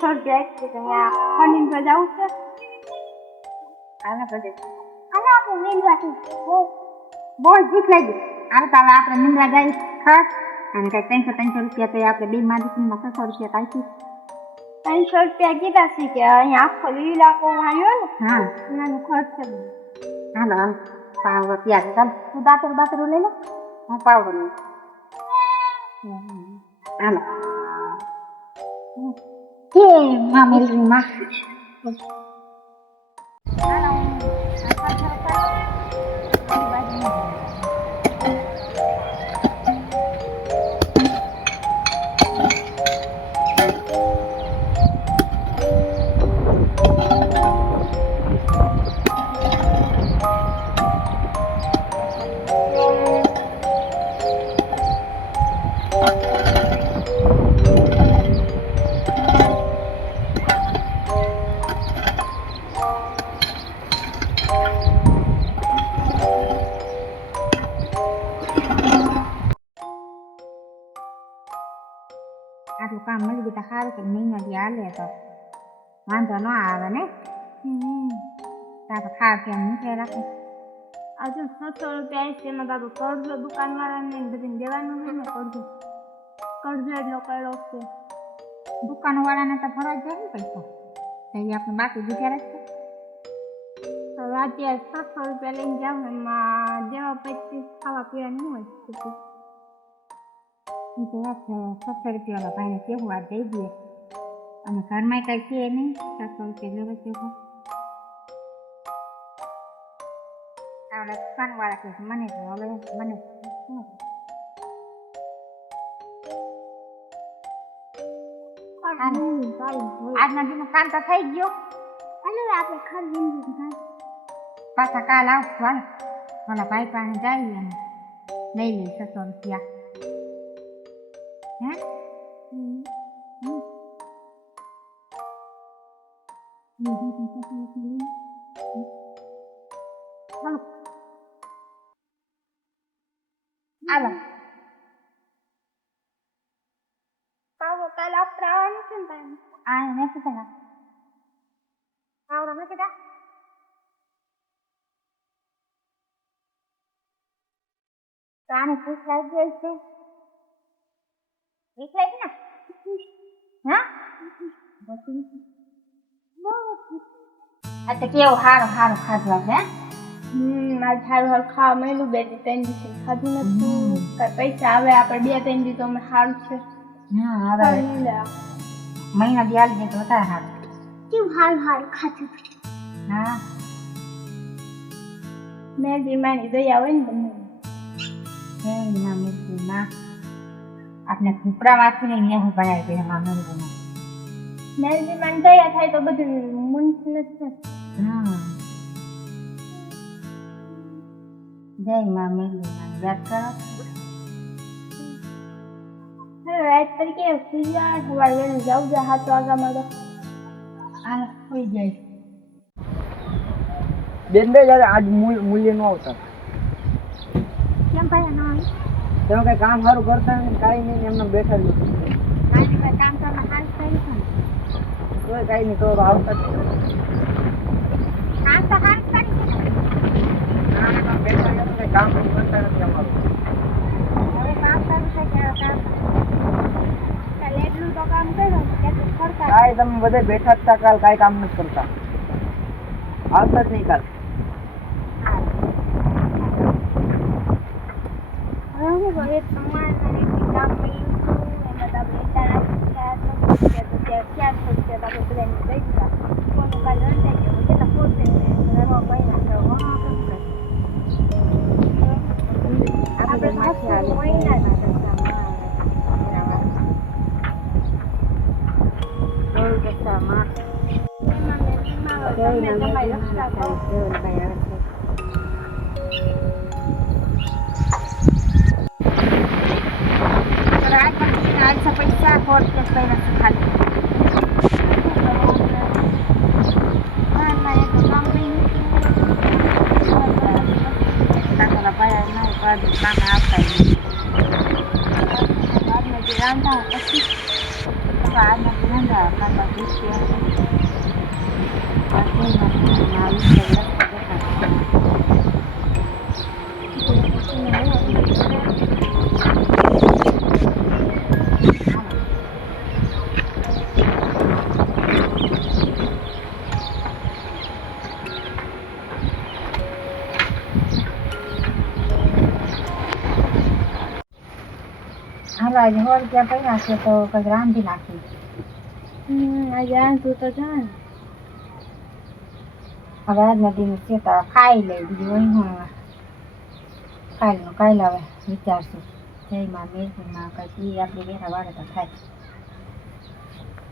₹300 છે તો અહીંયા ફંડિંગ પર જવું છે આને બધે અને આપણે નીંદવાથી બહુ ભૂખ લાગી આવે તો હવે આપણે નીંદવા જાય ખાસ અને કઈ 300 રૂપિયા તો આપણે બે માદીમાં 600 રૂપિયા કાઢી ₹300 કીધા છે કે અહીંયા આખો લીલાકો આવ્યો ને હા એનાનો ખર્ચ છે હાલો હાલ પાવડર તૈયાર ચાલ તું દાતરું લઈ લો હું પાવડર લઈ હાલો કે માં મેલરી માં હાલો આટલું કામ મળી ગયું તો સારું કે મહિના દી હાલે તો વાંધો ન આવે ને તારે ખાવા કેમ મૂકે રાખે આજે ₹600 છે એમાં તારું કરજો દુકાનવાળાને બધીને દેવાનું છે ને કરજો એટલો કર્યો છે દુકાનવાળાને તો ભરવા જાય ને પૈસા તો એ આપણે બાકી બીજા રાખશે હવે અત્યારે ₹600 લઈને જાઉં એમાં જેવા પૈસા ખાવા પીવાનું હોય એ તો વાત છે 600 રૂપિયાવાળા ભાઈને કેવું આ દઈ દઈએ અને ઘરમાં કંઈ છે નહીં 600 રૂપિયા લેવા કેવું આવડે દુકાનવાળા કહે મને તો હવે મને શું આજના દિવસનું કામ તો થઈ ગયું અને આપણે ખરીદી પાછા કાલ આવશું હાલ ઓલા ભાઈ પાસે જઈએ અને લઈ લઈએ 600 રૂપિયા હે હાલો કાલે આપણે આવવાનું છે ને ભાઈ આ નથી થયા આવડો નથી કા આને ભૂખ લાગી ગઈ છે ભૂખ લાગી ને હા આ તો કેવું સારું ખાધું આપણે આજ સારું ખાવા મળ્યું 2-3 દિવસ ખાધું નથી કઈ પૈસા આવે આપણે 2-3 દિવસ અમે સારું છે હા હવે મહિના દી આવી જાય તો વધારે સારું કેવું સારું ખાધું હા મેં બીમારી દયા હોય ને તમને આપણે કુપરામાંથી ને હું બનાવી દઈએ મામા મેલજીમાં દયા થાય તો બધું મુંસ નથી હા જય માં મેલજીમાં યાદ કરો રાત તરીકે સુજા સવારે જાઉં 7 વાગ્યામાં તો હાલ હોઈ જાય બેન બે જ્યારે આજ મૂલ્ય ન આવતા કેમ ભાઈ ના તમે કઈ કામ સારું કરતા કાંઈ નહીં એમને બેઠા જ કામ કરવા હાલ કરી છે કોઈ કાંઈ નહીં તો આવતા જ કામ તો હાલ કરી છે બેઠા કામ કરતા નથી અમારું હવે કામ કરવું છે કામ કાલે એટલું તો કામ કર્યું કે કરતા કાંઈ તમે બધે બેઠા જ હતા કાલ કાંઈ કામ નથી કરતા આવતા જ નહીં કાલ હું ઘરે તમારે કામ કર્યું એમાં આપણે તારા ₹400 આપણે બધાને દઈ દીધા કોનું કાલ રંધાઈ ગયું કેટલા પોતે રવા મહિના આપણે મહિના પૈસા ખોટ ખાલી કામ આપતા રાંધા પછી બાબા પૂછ્યા આવી હાલો આજે 100 રૂપિયા પડ્યા છે તો કંઈક રાંધી નાખી આજે આંધું તો જાણ હવે આજના દિવસ છે તો ખાઈ લે બીજું હોય હું ખાઈ લો કાંઈ લાવે વિચારશું જયમાં મેઘમાં કંઈક એ આપણે બેઠા વાળે તો થાય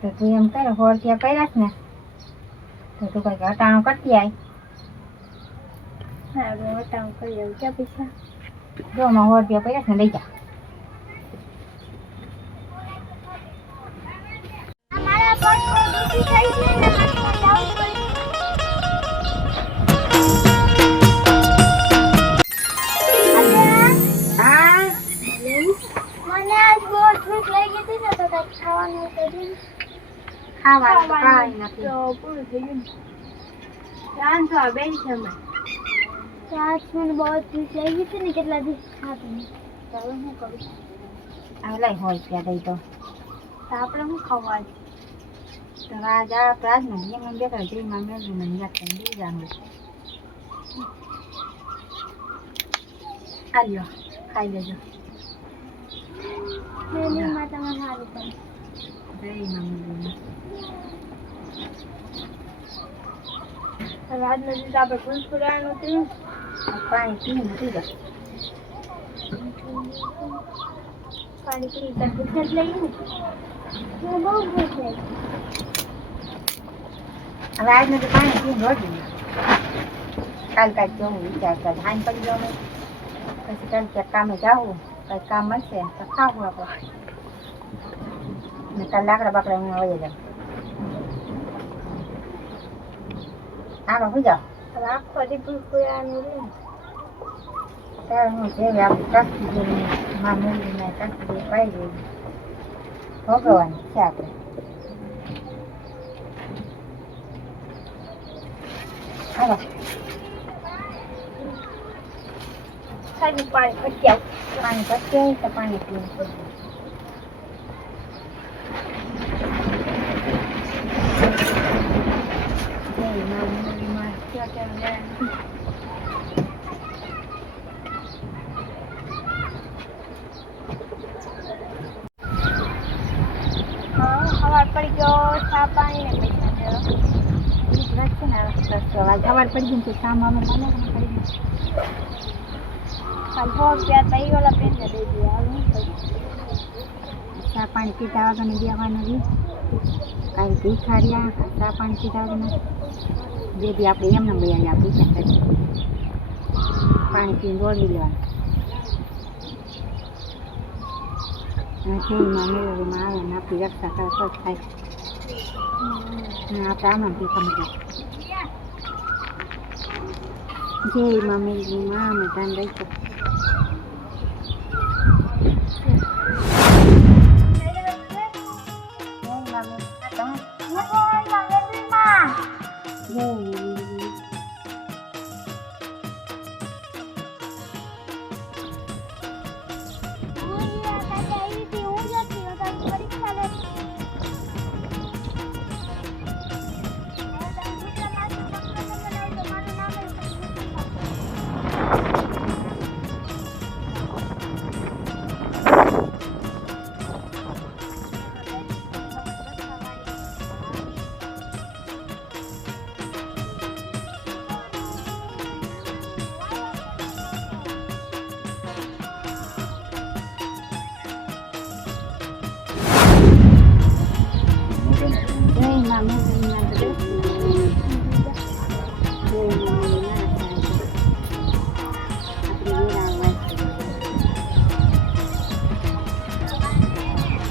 તો તું એમ કરે 100 રૂપિયા પડ્યા છે ને તો તું કંઈક હટાણું કરતી આય હા વટાણું કરી આવું ક્યાં પૈસા જો આમાં 100 રૂપિયા પડ્યા છે ને લઈ જા અમારા પર દુખી થઈ છે ને મારે જાવું પડે હા મને આજ બહુ ભૂખ લાગી હતી ને તો કંઈક ખાવાનું હતું ખાવાનું તો કાંઈ નથી તો પૂરું થઈ ગયું રાંધો બેન છે અમે આજ મને બહુ ભૂખ લાગી હતી ને કેટલા દિવસ ખાધું નહીં તો હવે શું કરું હવે લઈ 100 રૂપિયા દઈ તો તો આપણે શું ખાવા તો આજ આપણે આજ ને એમ બેઠા જઈમાં મેળવી મને યાદ કરીને દઈ જવાનું આલ્યો ખાઈ લેજો મેનીમાં તમે સારું પણ જઈમાં મેળવીમાં હવે આજનો દિવસ આપણે ફૂલફુલાવાનું હતું પાણી પીને નથી જતું પાણી પી તો ભૂખ જ લાગી ને મને બહુ ભૂખ લાગી હવે આજનું તો પાણી પીને રોટી કાલ કાંઈક જવું વિચારતા ધાન પડી જવું પછી કાલ ક્યાંક કામે જવું કંઈક કામ મળશે તો ખાવું આપણે ને કાલ લાકડા બાકડા હું વહી જાઉં હાલો સુઈ જાઓ હવે આખો દી ફૂલફુલાવાનું રહ્યું ત્યારે હું જેવી આપણી કસ્તી જેવી માં મેળવીને કસ્તી જેવી પાઈ ગઈ ભોગવવાની છે આપણે હાલો ખાલી પાણી પટી આવું પાણી પચે તો પાણી પીવું પડશે સવાર પડી ગયો ચા પાણી ને પૈસા દેવા ખબર પડી ગઈ કે કામ અમે મને પડી ગયું કાલ 100 રૂપિયા તઈ વાળા પેન દે દે આવું ચા પાણી પીતા વગરની બેવાનું રહ્યું કાંઈ ભીખાર્યા ચા પાણી પીતા વગરના બે દી આપણે એમને બે પૈસા કરી પાણી પીને દોડી લેવાનું જેમાં મેળવીમાં આવે ને આપણી રક્ષા કરે તો જ થાય આપણે આમાં ભીખા મજા જેમાં મેળવીમાં અમે ધ્યાન રહીશું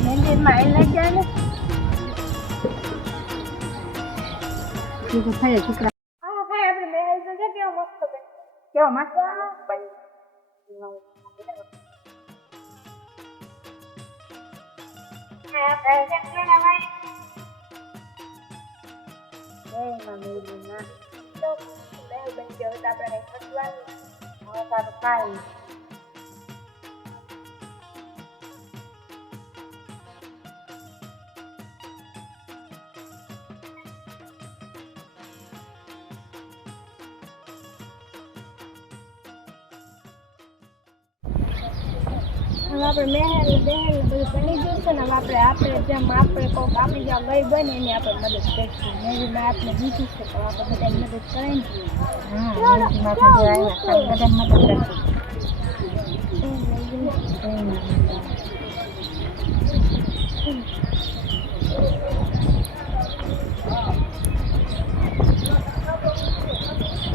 મંદિરમાં લઈ જાય ને છોકરા હા ભાઈ આપણે મહેલ તો છે કેવો મસ્ત છે કેવો મસ્ત જય માં મેલીના તો મેં બની ગયો તો આપણે કંઈ ખસવાનું હવે તારું ખાઈ હવે આપણે મહેલ બધું બની ગયું છે ને હવે આપણે જેમ આપણે કોઈક આપણી જ્યાં ગઈ બને એની આપણે મદદ કરીશું મેં આપણે દીધી છે તો આપણે બધાને મદદ કરાવી દઈએ હા મેલીમાં તો જો આવ્યા તારે બધાને મદદ કરતી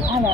હાલો